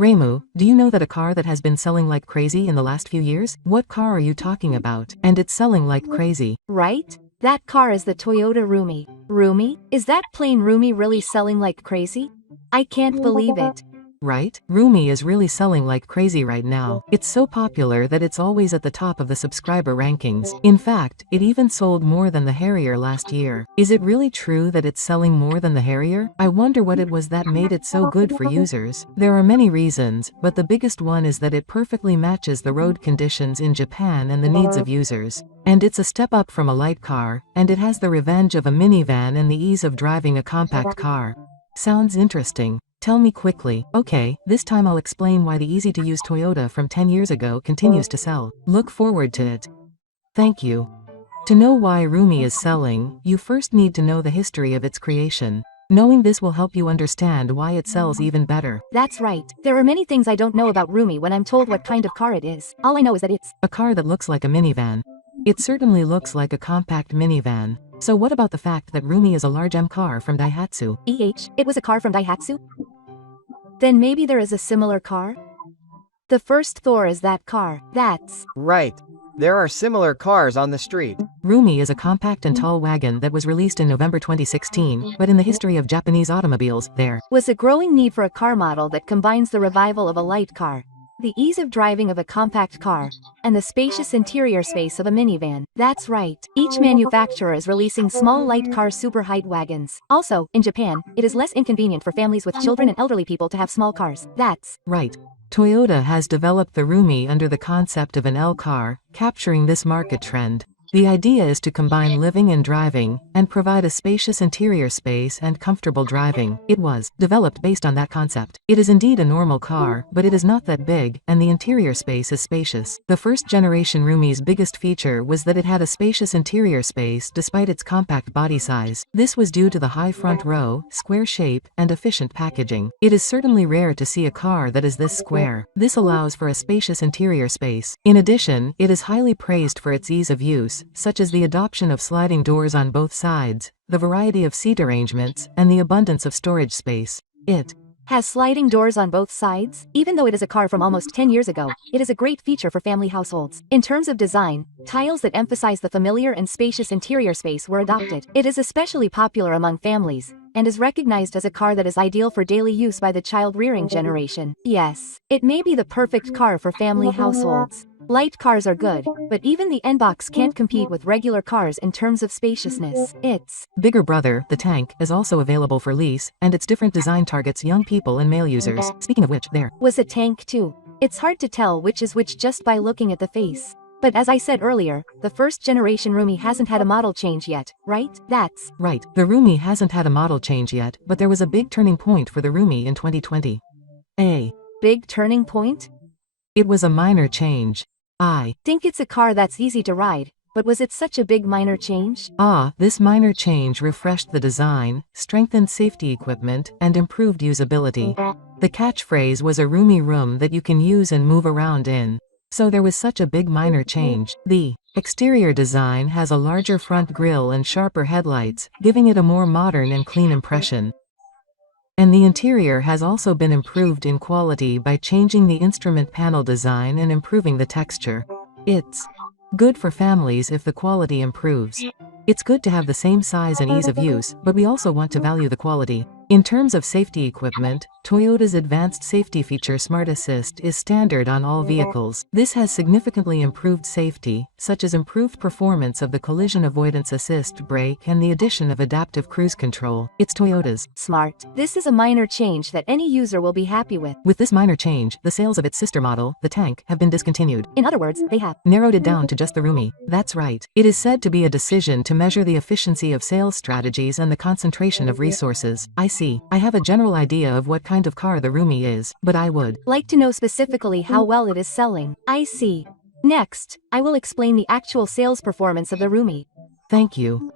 Raimu, do you know that a car that has been selling like crazy in the last few years? What car are you talking about? And it's selling like crazy. Right? That car is the Toyota Rumi. Rumi? Is that plain Rumi really selling like crazy? I can't believe it. Right? Rumi is really selling like crazy right now. It's so popular that it's always at the top of the subscriber rankings. In fact, it even sold more than the Harrier last year. Is it really true that it's selling more than the Harrier? I wonder what it was that made it so good for users. There are many reasons, but the biggest one is that it perfectly matches the road conditions in Japan and the needs of users. And it's a step up from a light car, and it has the revenge of a minivan and the ease of driving a compact car. Sounds interesting. Tell me quickly. Okay, this time I'll explain why the easy-to-use Toyota from 10 years ago continues to sell. Look forward to it. Thank you. To know why Rumi is selling, you first need to know the history of its creation. Knowing this will help you understand why it sells even better. That's right. There are many things I don't know about Rumi when I'm told what kind of car it is. All I know is that it's a car that looks like a minivan. It certainly looks like a compact minivan. So what about the fact that Rumi is a large M car from Daihatsu? It was a car from Daihatsu? Then maybe there is a similar car? The first Thor is that car. That's right. There are similar cars on the street. Rumi is a compact and tall wagon that was released in November 2016, but in the history of Japanese automobiles, there was a growing need for a car model that combines the revival of a light car, the ease of driving of a compact car, and the spacious interior space of a minivan. That's right. Each manufacturer is releasing small light car super height wagons. Also, in Japan, it is less inconvenient for families with children and elderly people to have small cars. That's right. Toyota has developed the Rumi under the concept of an L car, capturing this market trend. The idea is to combine living and driving, and provide a spacious interior space and comfortable driving. It was developed based on that concept. It is indeed a normal car, but it is not that big, and the interior space is spacious. The first generation Rumi's biggest feature was that it had a spacious interior space despite its compact body size. This was due to the high front row, square shape, and efficient packaging. It is certainly rare to see a car that is this square. This allows for a spacious interior space. In addition, it is highly praised for its ease of use, such as the adoption of sliding doors on both sides, the variety of seat arrangements, and the abundance of storage space. It has sliding doors on both sides. Even though it is a car from almost 10 years ago, it is a great feature for family households. In terms of design, tiles that emphasize the familiar and spacious interior space were adopted. It is especially popular among families, and is recognized as a car that is ideal for daily use by the child-rearing generation. Yes, it may be the perfect car for family households. Light cars are good, but even the N-Box can't compete with regular cars in terms of spaciousness. Its bigger brother, the Tank, is also available for lease, and its different design targets young people and male users. Speaking of which, there was a Tank too. It's hard to tell which is which just by looking at the face. But as I said earlier, the first generation Rumi hasn't had a model change yet, right? That's right. The Rumi hasn't had a model change yet, but there was a big turning point for the Rumi in 2020. A big turning point? It was a minor change. I think it's a car that's easy to ride, but was it such a big minor change? This minor change refreshed the design, strengthened safety equipment, and improved usability. The catchphrase was a roomy room that you can use and move around in. So there was such a big minor change. The exterior design has a larger front grille and sharper headlights, giving it a more modern and clean impression. And the interior has also been improved in quality by changing the instrument panel design and improving the texture. It's good for families if the quality improves. It's good to have the same size and ease of use, but we also want to value the quality. In terms of safety equipment, Toyota's advanced safety feature Smart Assist is standard on all vehicles. This has significantly improved safety, such as improved performance of the collision avoidance assist brake and the addition of adaptive cruise control. It's Toyota's smart. This is a minor change that any user will be happy with. With this minor change, the sales of its sister model, the Tank, have been discontinued. In other words, they have narrowed it down to just the Rumi. That's right. It is said to be a decision to measure the efficiency of sales strategies and the concentration of resources. I see. I have a general idea of what kind of car the Rumi is, but I would like to know specifically how well it is selling. I see. Next, I will explain the actual sales performance of the Rumi. Thank you.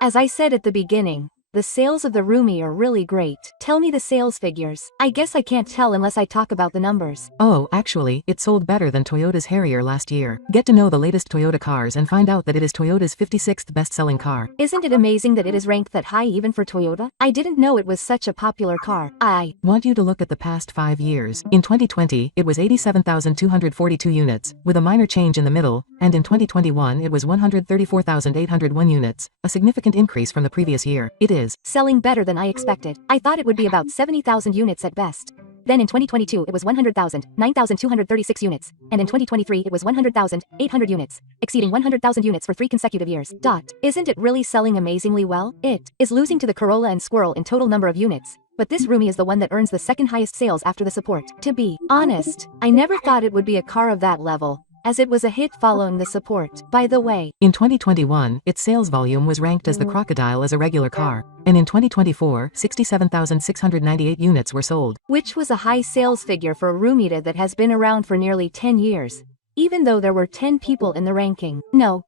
As I said at the beginning, The sales of the Rumi are really great. Tell me the sales figures. I guess I can't tell unless I talk about the numbers. Oh, actually, it sold better than Toyota's Harrier last year. Get to know the latest Toyota cars and find out that it is Toyota's 56th best-selling car. Isn't it amazing that it is ranked that high even for Toyota? I didn't know it was such a popular car. I want you to look at the past 5 years. In 2020, it was 87,242 units, with a minor change in the middle, and in 2021 it was 134,801 units, a significant increase from the previous year. It is selling better than I expected. I thought it would be about 70,000 units at best. Then in 2022 it was 100,000, 9,236 units, and in 2023 it was 100,000, 800 units, exceeding 100,000 units for 3 consecutive years. Isn't it really selling amazingly well? It is losing to the Corolla and Squirrel in total number of units. But this Rumi is the one that earns the second highest sales after the Support. To be honest, I never thought it would be a car of that level, as it was a hit following the Support. By the way, in 2021, its sales volume was ranked as the Crocodile as a regular car, and in 2024, 67,698 units were sold, which was a high sales figure for a Rumita that has been around for nearly 10 years. Even though there were 10 people in the ranking. No,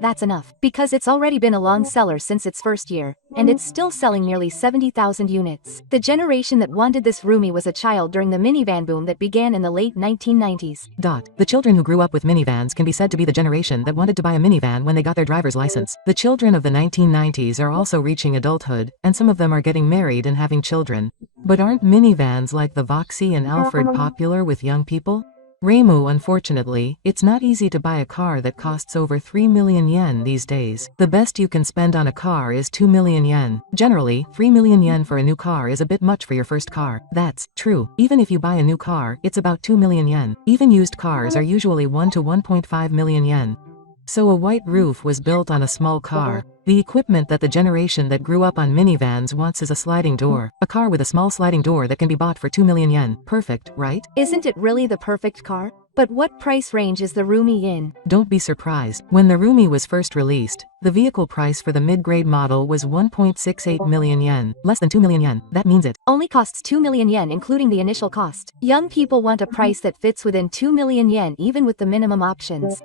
that's enough. Because it's already been a long seller since its first year, and it's still selling nearly 70,000 units. The generation that wanted this Rumi was a child during the minivan boom that began in the late 1990s. The children who grew up with minivans can be said to be the generation that wanted to buy a minivan when they got their driver's license. The children of the 1990s are also reaching adulthood, and some of them are getting married and having children. But aren't minivans like the Voxy and Alfred popular with young people? Reimu, unfortunately, it's not easy to buy a car that costs over 3 million yen these days. The best you can spend on a car is 2 million yen. Generally, 3 million yen for a new car is a bit much for your first car. That's true. Even if you buy a new car, it's about 2 million yen. Even used cars are usually 1 to 1.5 million yen. So a white roof was built on a small car. The equipment that the generation that grew up on minivans wants is a sliding door. A car with a small sliding door that can be bought for 2 million yen. Perfect, right? Isn't it really the perfect car? But what price range is the Rumi in? Don't be surprised. When the Rumi was first released, the vehicle price for the mid-grade model was 1.68 million yen. Less than 2 million yen. That means it only costs 2 million yen including the initial cost. Young people want a price that fits within 2 million yen even with the minimum options.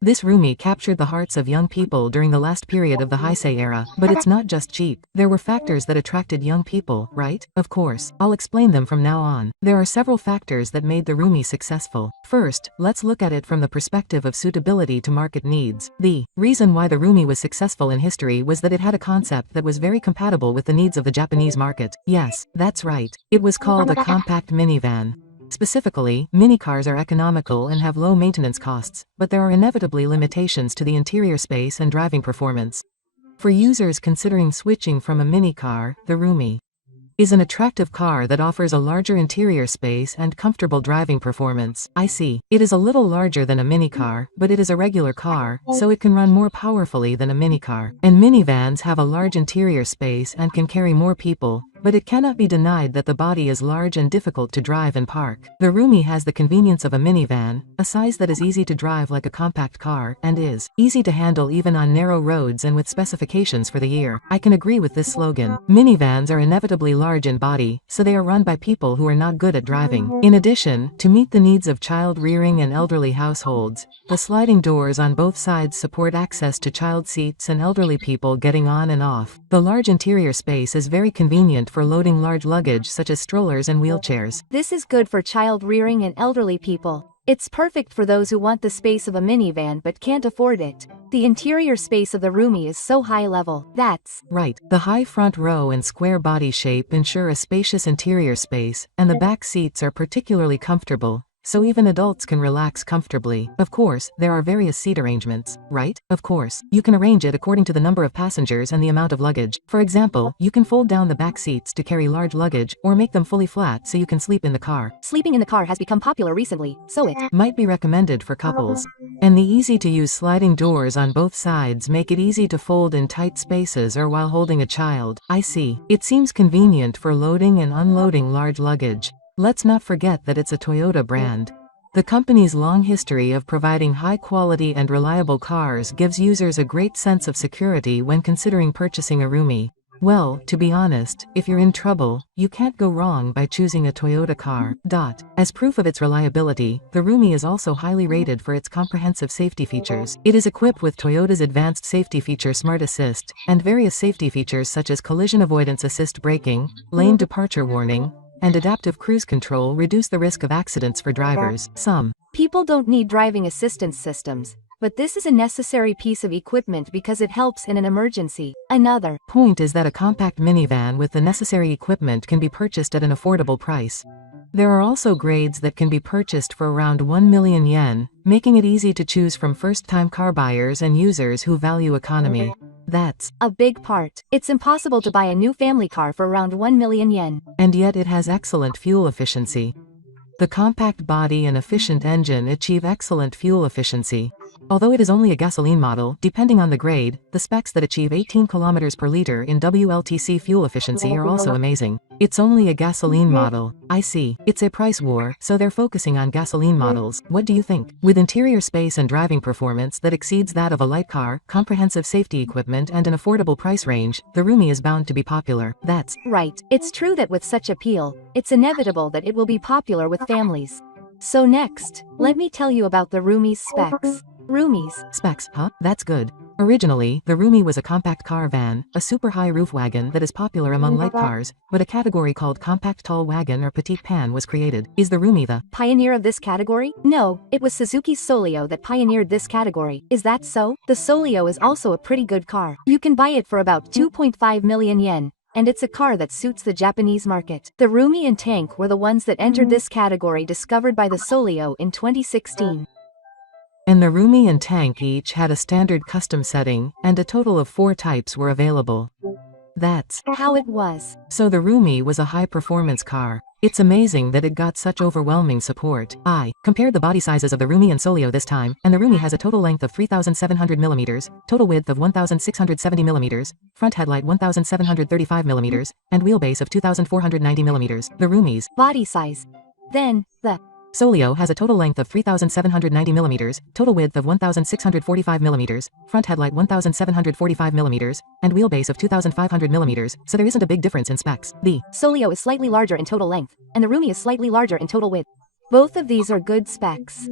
This Rumi captured the hearts of young people during the last period of the Heisei era. But it's not just cheap. There were factors that attracted young people, right? Of course. I'll explain them from now on. There are several factors that made the Rumi successful. First, let's look at it from the perspective of suitability to market needs. The reason why the Rumi was successful in history was that it had a concept that was very compatible with the needs of the Japanese market. Yes, that's right. It was called a compact minivan. Specifically, minicars are economical and have low maintenance costs, but there are inevitably limitations to the interior space and driving performance. For users considering switching from a minicar, the Rumi is an attractive car that offers a larger interior space and comfortable driving performance. I see. It is a little larger than a minicar, but it is a regular car, so it can run more powerfully than a minicar. And minivans have a large interior space and can carry more people, but it cannot be denied that the body is large and difficult to drive and park. The Rumi has the convenience of a minivan, a size that is easy to drive like a compact car, and is easy to handle even on narrow roads and with specifications for the year. I can agree with this slogan. Minivans are inevitably large in body, so they are run by people who are not good at driving. In addition, to meet the needs of child-rearing and elderly households, the sliding doors on both sides support access to child seats and elderly people getting on and off. The large interior space is very convenient for loading large luggage such as strollers and wheelchairs. This is good for child-rearing and elderly people. It's perfect for those who want the space of a minivan but can't afford it. The interior space of the Rumi is so high level. That's right. The high front row and square body shape ensure a spacious interior space, and the back seats are particularly comfortable, so even adults can relax comfortably. Of course, there are various seat arrangements, right? Of course, you can arrange it according to the number of passengers and the amount of luggage. For example, you can fold down the back seats to carry large luggage, or make them fully flat so you can sleep in the car. Sleeping in the car has become popular recently, so it might be recommended for couples. And the easy-to-use sliding doors on both sides make it easy to fold in tight spaces or while holding a child. I see. It seems convenient for loading and unloading large luggage. Let's not forget that it's a Toyota brand. The company's long history of providing high-quality and reliable cars gives users a great sense of security when considering purchasing a Rumi. Well, to be honest, if you're in trouble, you can't go wrong by choosing a Toyota car. As proof of its reliability, the Rumi is also highly rated for its comprehensive safety features. It is equipped with Toyota's advanced safety feature Smart Assist, and various safety features such as collision avoidance assist braking, lane departure warning, and adaptive cruise control reduce the risk of accidents for drivers. Some people don't need driving assistance systems, but this is a necessary piece of equipment because it helps in an emergency. Another point is that a compact minivan with the necessary equipment can be purchased at an affordable price. There are also grades that can be purchased for around 1 million yen, making it easy to choose from first-time car buyers and users who value economy. That's a big part. It's impossible to buy a new family car for around 1 million yen. And yet it has excellent fuel efficiency. The compact body and efficient engine achieve excellent fuel efficiency. Although it is only a gasoline model, depending on the grade, the specs that achieve 18 km per liter in WLTC fuel efficiency are also amazing. It's only a gasoline model. I see. It's a price war, so they're focusing on gasoline models. What do you think? With interior space and driving performance that exceeds that of a light car, comprehensive safety equipment and an affordable price range, the Rumi is bound to be popular. That's right. It's true that with such appeal, it's inevitable that it will be popular with families. So next, let me tell you about the Rumi's specs. Rumi's specs, huh? That's good. Originally, the Rumi was a compact car van, a super high roof wagon that is popular among light cars, but a category called compact tall wagon or petite pan was created. Is the Rumi the pioneer of this category? No, it was Suzuki's Solio that pioneered this category. Is that so? The Solio is also a pretty good car. You can buy it for about 2.5 million yen. And it's a car that suits the Japanese market. The Rumi and Tank were the ones that entered this category, discovered by the Solio in 2016. And the Rumi and Tank each had a standard custom setting, and a total of 4 types were available. That's how it was. So the Rumi was a high-performance car. It's amazing that it got such overwhelming support. I compared the body sizes of the Rumi and Solio this time, and the Rumi has a total length of 3,700 mm, total width of 1,670 mm, front headlight 1,735 mm, and wheelbase of 2,490 mm. The Rumi's body size. Then, the Solio has a total length of 3,790 mm, total width of 1,645 mm, front headlight 1,745 mm, and wheelbase of 2,500 mm, so there isn't a big difference in specs. The Solio is slightly larger in total length, and the Rumi is slightly larger in total width. Both of these are good specs.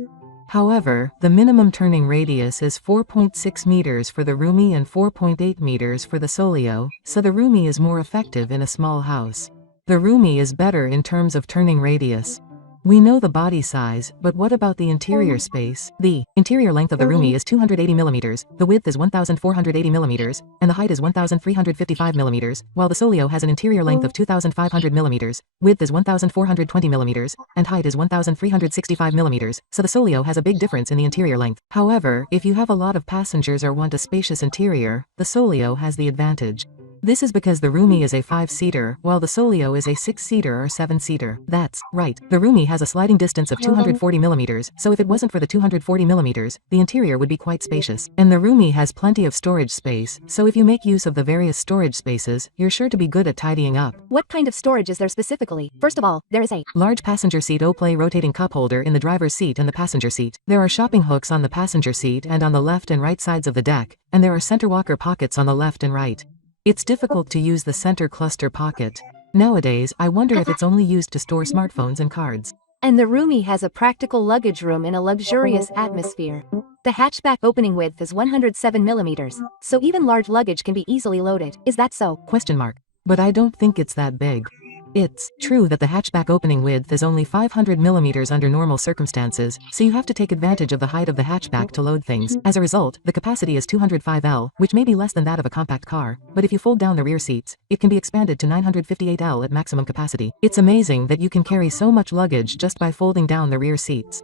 However, the minimum turning radius is 4.6 meters for the Rumi and 4.8 meters for the Solio, so the Rumi is more effective in a small house. The Rumi is better in terms of turning radius. We know the body size, but what about the interior space? The interior length of the Rumi is 280 mm, the width is 1,480 mm, and the height is 1,355 mm, while the Solio has an interior length of 2,500 mm, width is 1,420 mm, and height is 1,365 mm, so the Solio has a big difference in the interior length. However, if you have a lot of passengers or want a spacious interior, the Solio has the advantage. This is because the Rumi is a 5-seater, while the Solio is a 6-seater or 7-seater. That's right. The Rumi has a sliding distance of 240 mm, so if it wasn't for the 240 mm, the interior would be quite spacious. And the Rumi has plenty of storage space, so if you make use of the various storage spaces, you're sure to be good at tidying up. What kind of storage is there specifically? First of all, there is a large passenger seat O-play rotating cup holder in the driver's seat and the passenger seat. There are shopping hooks on the passenger seat and on the left and right sides of the deck, and there are center walker pockets on the left and right. It's difficult to use the center cluster pocket. Nowadays, I wonder if it's only used to store smartphones and cards. And the Rumi has a practical luggage room in a luxurious atmosphere. The hatchback opening width is 107 mm, so even large luggage can be easily loaded. Is that so? Question mark. But I don't think it's that big. It's true that the hatchback opening width is only 500 mm under normal circumstances, so you have to take advantage of the height of the hatchback to load things. As a result, the capacity is 205 L, which may be less than that of a compact car, but if you fold down the rear seats, it can be expanded to 958 L at maximum capacity. It's amazing that you can carry so much luggage just by folding down the rear seats.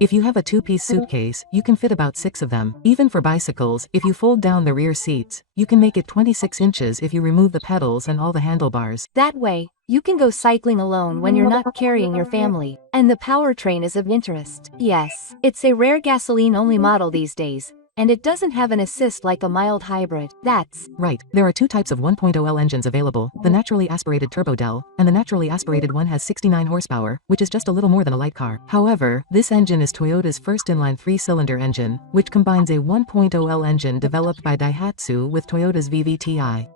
If you have a 2-piece suitcase, you can fit about 6 of them. Even for bicycles, if you fold down the rear seats, you can make it 26 inches if you remove the pedals and all the handlebars. That way, you can go cycling alone when you're not carrying your family. And the powertrain is of interest. Yes, it's a rare gasoline-only model these days, And it doesn't have an assist like a mild hybrid. That's Right. There are two types of 1.0L engines available, the naturally aspirated turbo Del, and the naturally aspirated one has 69 horsepower, which is just a little more than a light car. However, this engine is Toyota's first inline 3-cylinder engine, which combines a 1.0L engine developed by Daihatsu with Toyota's VVTi.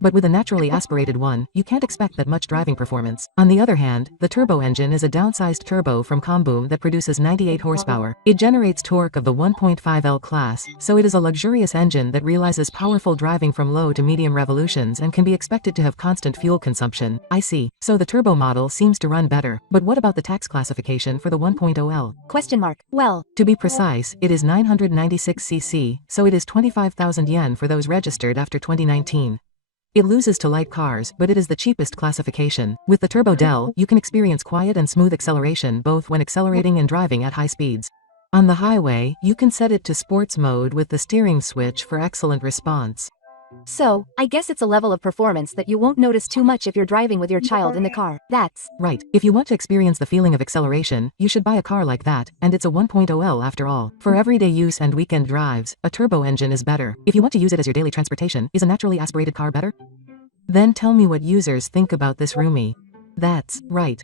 But with a naturally aspirated one, you can't expect that much driving performance. On the other hand, the turbo engine is a downsized turbo from Comboom that produces 98 horsepower. It generates torque of the 1.5L class, so it is a luxurious engine that realizes powerful driving from low to medium revolutions and can be expected to have constant fuel consumption. I see. So the turbo model seems to run better. But what about the tax classification for the 1.0L? Well, To be precise, it is 996cc, so it is 25,000 yen for those registered after 2019. It loses to light cars, but it is the cheapest classification. With the Turbo Del, you can experience quiet and smooth acceleration both when accelerating and driving at high speeds. On the highway, you can set it to sports mode with the steering switch for excellent response. so, I guess it's a level of performance that you won't notice too much if you're driving with your child in the car. That's Right. If you want to experience the feeling of acceleration, you should buy a car like that, and it's a 1.0L after all. For everyday use and weekend drives, a turbo engine is better. If you want to use it as your daily transportation, is a naturally aspirated car better? Then tell me what users think about this roomie. That's right.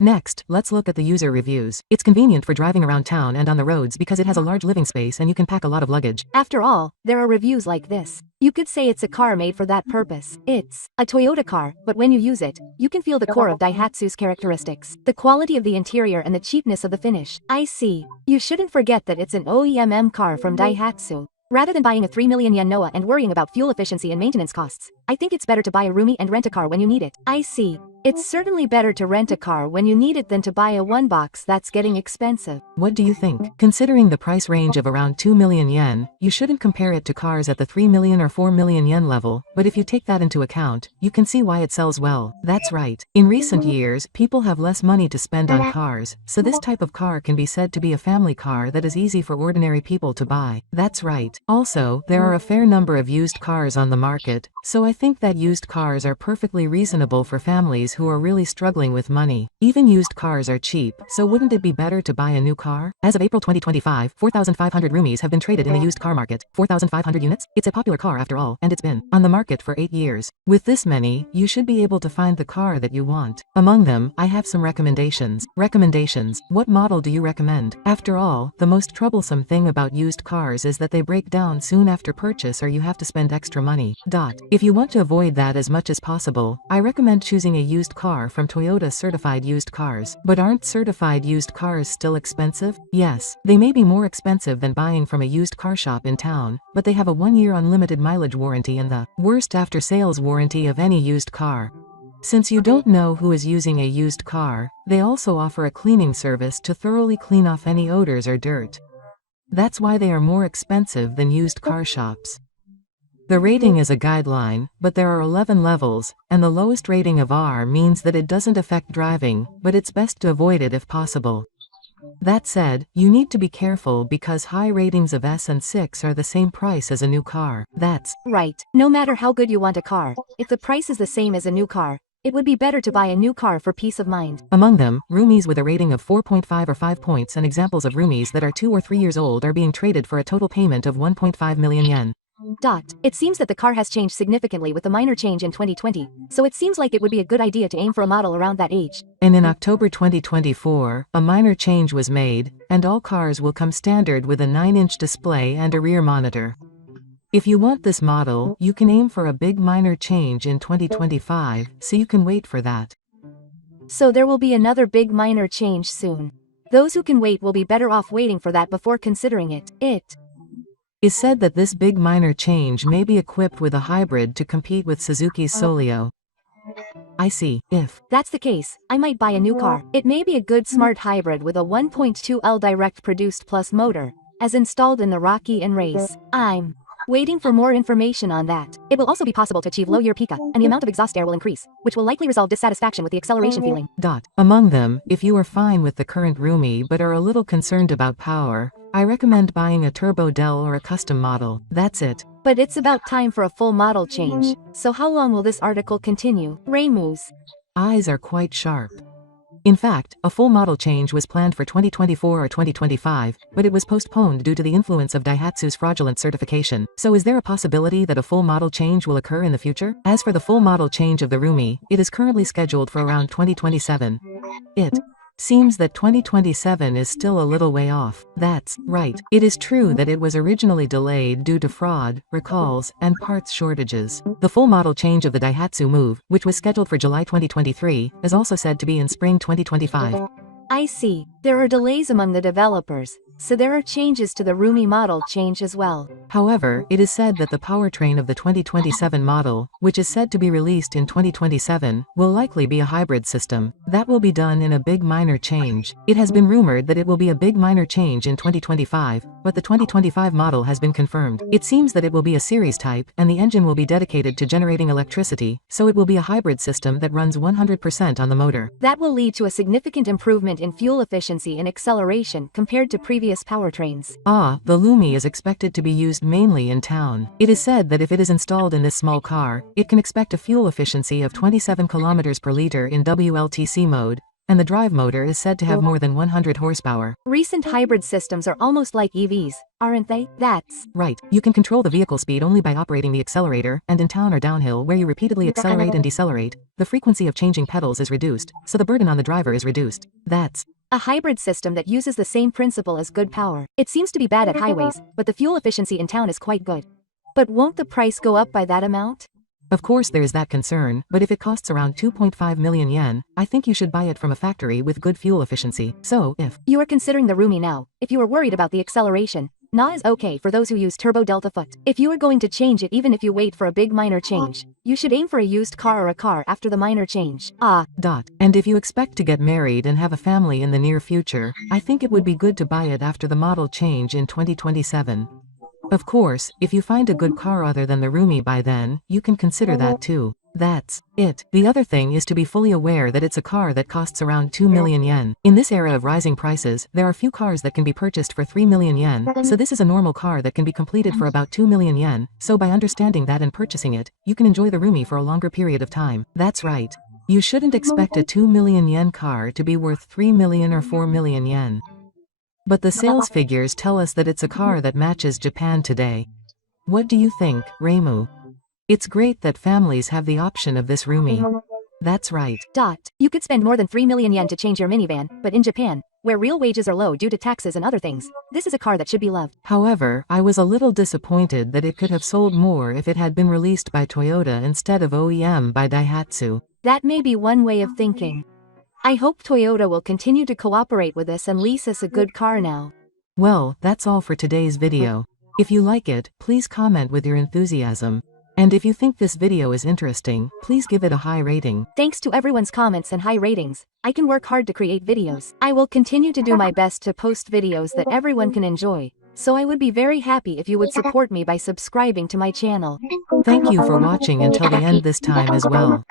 Next, let's look at the user reviews. It's convenient for driving around town and on the roads because it has a large living space and you can pack a lot of luggage. After all, there are reviews like this. You could say it's a car made for that purpose. It's a Toyota car, but when you use it, you can feel the core of Daihatsu's characteristics. The quality of the interior and the cheapness of the finish. I see. You shouldn't forget that it's an OEM car from Daihatsu. Rather than buying a 3 million yen Noah and worrying about fuel efficiency and maintenance costs, I think it's better to buy a roomie and rent a car when you need it. I see. It's certainly better to rent a car when you need it than to buy a one box that's getting expensive. What do you think? Considering the price range of around 2 million yen, you shouldn't compare it to cars at the 3 million or 4 million yen level, but if you take that into account, you can see why it sells well. That's right. In recent years, people have less money to spend on cars, so this type of car can be said to be a family car that is easy for ordinary people to buy. That's right. Also, there are a fair number of used cars on the market, so I think that used cars are perfectly reasonable for families who are really struggling with money. Even used cars are cheap, so wouldn't it be better to buy a new car? As of April 2025, 4,500 roomies have been traded in the used car market. 4,500 units? It's a popular car after all, and it's been on the market for 8 years. With this many, you should be able to find the car that you want. Among them, I have some recommendations. Recommendations. What model do you recommend? After all, the most troublesome thing about used cars is that they break down soon after purchase or you have to spend extra money. If you want to avoid that as much as possible, I recommend choosing a used car from Toyota certified used cars. But aren't certified used cars still expensive? Yes, they may be more expensive than buying from a used car shop in town, but they have a 1-year unlimited mileage warranty and the worst after-sales warranty of any used car. Since you don't know who is using a used car, they also offer a cleaning service to thoroughly clean off any odors or dirt. That's why they are more expensive than used car shops. The rating is a guideline, but there are 11 levels, and the lowest rating of R means that it doesn't affect driving, but it's best to avoid it if possible. That said, you need to be careful because high ratings of S and 6 are the same price as a new car. That's right. No matter how good you want a car, if the price is the same as a new car, it would be better to buy a new car for peace of mind. Among them, roomies with a rating of 4.5 or 5 points and examples of roomies that are 2 or 3 years old are being traded for a total payment of 1.5 million yen. It seems that the car has changed significantly with the minor change in 2020, so it seems like it would be a good idea to aim for a model around that age. And in October 2024, a minor change was made, and all cars will come standard with a 9-inch display and a rear monitor. If you want this model, you can aim for a big minor change in 2025, so you can wait for that. So there will be another big minor change soon. Those who can wait will be better off waiting for that before considering it. It is said that this big minor change may be equipped with a hybrid to compete with Suzuki's Solio. I see. If that's the case, I might buy a new car. It may be a good smart hybrid with a 1.2L direct produced plus motor, as installed in the Rocky and Race. I'm waiting for more information on that. It will also be possible to achieve low year pika, and the amount of exhaust air will increase, which will likely resolve dissatisfaction with the acceleration feeling. Among them, if you are fine with the current roomie but are a little concerned about power, I recommend buying a Turbo Del or a custom model. That's it. But it's about time for a full model change. So how long will this article continue? Raymu's eyes are quite sharp. In fact, a full model change was planned for 2024 or 2025, but it was postponed due to the influence of Daihatsu's fraudulent certification. So is there a possibility that a full model change will occur in the future? As for the full model change of the Rumi, it is currently scheduled for around 2027. It seems that 2027 is still a little way off. That's right. It is true that it was originally delayed due to fraud, recalls, and parts shortages. The full model change of the Daihatsu Move, which was scheduled for July 2023, is also said to be in spring 2025. I see. There are delays among the developers, so there are changes to the Rumi model change as well. However, it is said that the powertrain of the 2027 model, which is said to be released in 2027, will likely be a hybrid system. That will be done in a big minor change. It has been rumored that it will be a big minor change in 2025, but the 2025 model has been confirmed. It seems that it will be a series type, and the engine will be dedicated to generating electricity, so it will be a hybrid system that runs 100% on the motor. That will lead to a significant improvement in fuel efficiency and acceleration compared to previous powertrains. The Lumi is expected to be used mainly in town. It is said that if it is installed in this small car, it can expect a fuel efficiency of 27 km per liter in WLTC mode, and the drive motor is said to have more than 100 horsepower. Recent hybrid systems are almost like EVs, aren't they? That's right. You can control the vehicle speed only by operating the accelerator, and in town or downhill where you repeatedly accelerate and decelerate, the frequency of changing pedals is reduced, so the burden on the driver is reduced. That's a hybrid system that uses the same principle as good power. It seems to be bad at highways, but the fuel efficiency in town is quite good. But won't the price go up by that amount? Of course there is that concern, but if it costs around 2.5 million yen, I think you should buy it from a factory with good fuel efficiency. So, if you are considering the Rumi now, if you are worried about the acceleration, Na is okay for those who use turbo delta foot. If you are going to change it even if you wait for a big minor change, you should aim for a used car or a car after the minor change. And if you expect to get married and have a family in the near future, I think it would be good to buy it after the model change in 2027. Of course, if you find a good car other than the Rumi by then, you can consider that too. That's it. The other thing is to be fully aware that it's a car that costs around 2 million yen. In this era of rising prices, there are few cars that can be purchased for 3 million yen, so this is a normal car that can be completed for about 2 million yen, so by understanding that and purchasing it, you can enjoy the Rumi for a longer period of time. That's right. You shouldn't expect a 2 million yen car to be worth 3 million or 4 million yen. But the sales figures tell us that it's a car that matches Japan today. What do you think, Reimu? It's great that families have the option of this Rumi. That's right. You could spend more than 3 million yen to change your minivan, but in Japan, where real wages are low due to taxes and other things, this is a car that should be loved. However, I was a little disappointed that it could have sold more if it had been released by Toyota instead of OEM by Daihatsu. That may be one way of thinking. I hope Toyota will continue to cooperate with us and lease us a good car now. Well, that's all for today's video. If you like it, please comment with your enthusiasm. And if you think this video is interesting, please give it a high rating. Thanks to everyone's comments and high ratings, I can work hard to create videos. I will continue to do my best to post videos that everyone can enjoy. So I would be very happy if you would support me by subscribing to my channel. Thank you for watching until the end this time as well.